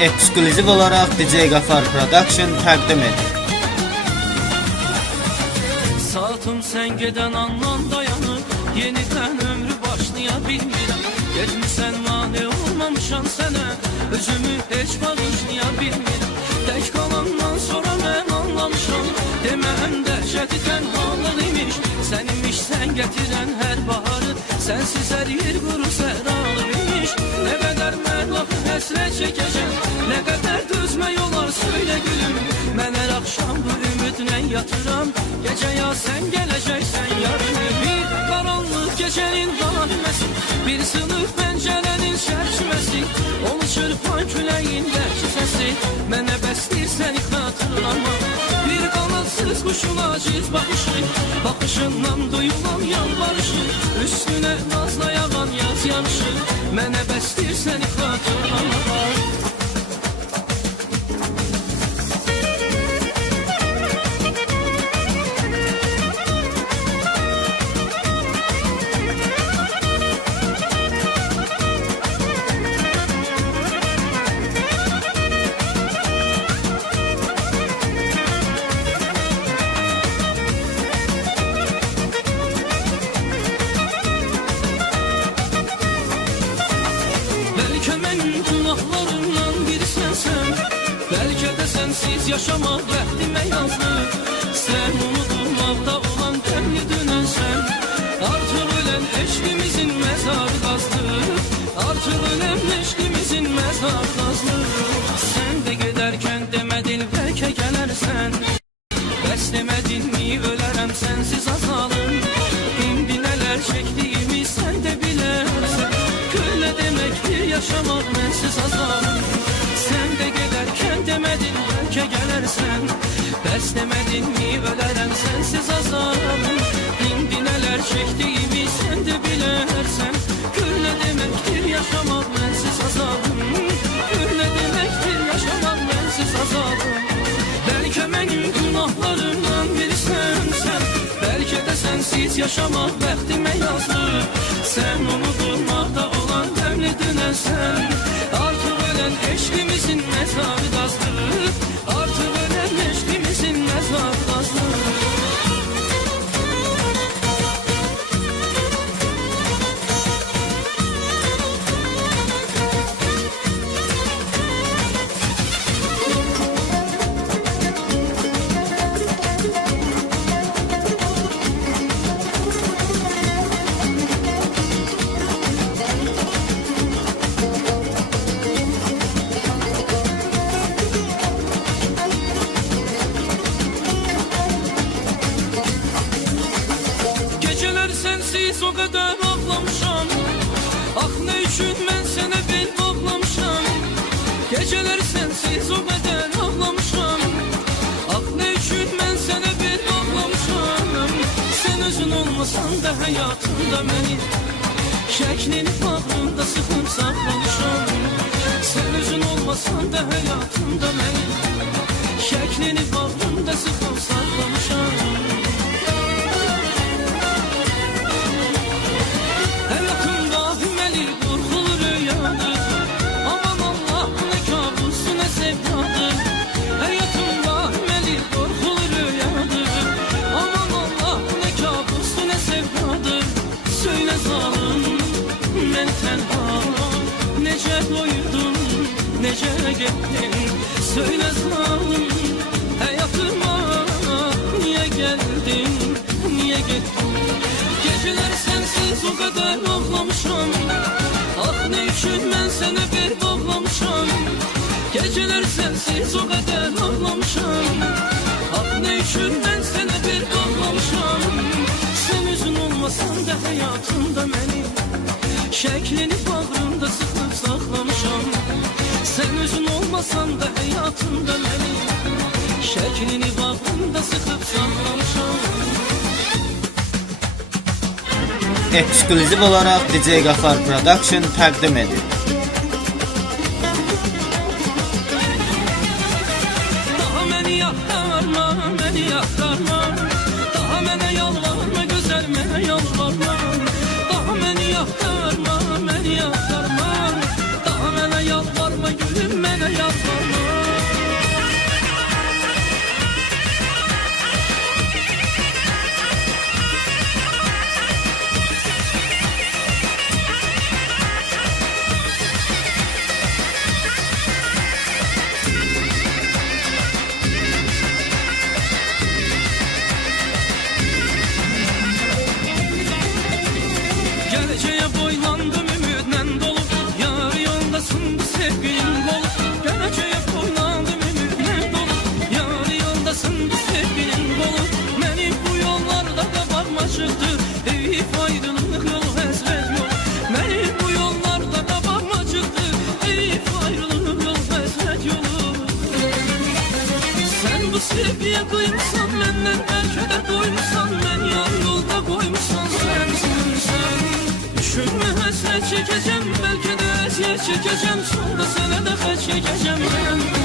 Ekskluziv olarak DJ Gafar Production təqdim edir. Saatım sen geden anlam dayanır, yeniden ömrü başlayabilmirəm. Getmişsən mane olmamışam sənə, özümü heç bağışlayabilmirəm. Tək qalandan sonra mən anlamışam, deməm dəhşəti tənhalıq imiş. Sən imiş, sən gətirən hər baharı, sənsiz hər yer quru səhralı imiş. Nə qədər mərlaq həsrət çəkəcəm, nə qədər dözmək olar söylə gülüm. Mən hər axşam bu ümidlə yatıram, gecə ya sən gələcəksən yarını. Bir qaranlıq gecənin qanməsi, bir sınıq pəncərənin şərçməsi, onu çırpan küləyin bəlki səsi, mənə bəsdir səni xatırlamaq. Bir qanadsız quşun aciz baxışı, baxışından duyulan yalvarışı, üstünə nazla yağan yaz yanışı, mənə bəsdir səni xatırlamaq. Belki de sensiz yaşamak vaktime yazdı. Sen unutulmakta olan demli dönensen, artık ölen eşkimizin mezarı kazdı. Artık ölen eşkimizin mezarı kazdı. Sen de giderken demedin belki gelersen, bəs demedin mi ölərəm sensiz azalım. İndi neler çektiğimi sen de bilersen, öyle demektir yaşamak mensiz azalım. Sen de giderken demedin belki gelersen, bəs demedin mi ölərəm sensiz azalım. İndi neler çektiğimi sen de bilersen, öyle demektir yaşamak mensiz azalım. Öyle demektir yaşamak mensiz azalım. Belki benim günahlarımdan birisən sen, belki de sensiz yaşamak vaktime yazdı. Sen unutulmakta olan demli dönensen, artık ölen eşkimizin mezarı kazdı. Artık ölen eşkimizin mezarı kazdı. Sensiz o kadar ağlamışam, ah ne üçün mən sənə bel bağlamışam. Geceler sensiz o kadar ağlamışam, ah ne üçün mən sənə bel bağlamışam. Sen özün olmasan da hayatımda məni, şəklini bağrımda sıxıb saxlamışam. Sen özün olmasan da hayatımda məni, şəklini bağrımda sıxıb saxlamışam. Nece gittin, söyle zalim, hayatıma niye geldin, niye gittin? Geceler sensiz o kadar ağlamışam, ah ne üçün mən sənə bir bağlamışam. Geceler sensiz o kadar ağlamışam, ah ne üçün mən sənə bir bağlamışam. Sen üzün olmasan da hayatımda məni, şəklini bağrımda sıxıb saxlamışam. Sen özün olmasan da hayatımda məni, şəklini bağrımda sıxıb saxlamışam. Ekskluziv olarak DJ Gafar Production təqdim edir. Daha məni yaxtarma, məni yaxtarma, daha mənə yalvarma, gözəl mənə yalvarma. Daha məni yaxtarma, məni yaxtarma, daha mənə yalvarma, gülüm mənə yalvarma. bu sevgiyə qıymısan məndən, bəlkə də doymusan, mən yan yolda qoymusan sən. Düşünmə həsrət çəkəcəm, bəlkə də əziyyət çəkəcəm, sonda sənə də xərc çəkəcəm mən.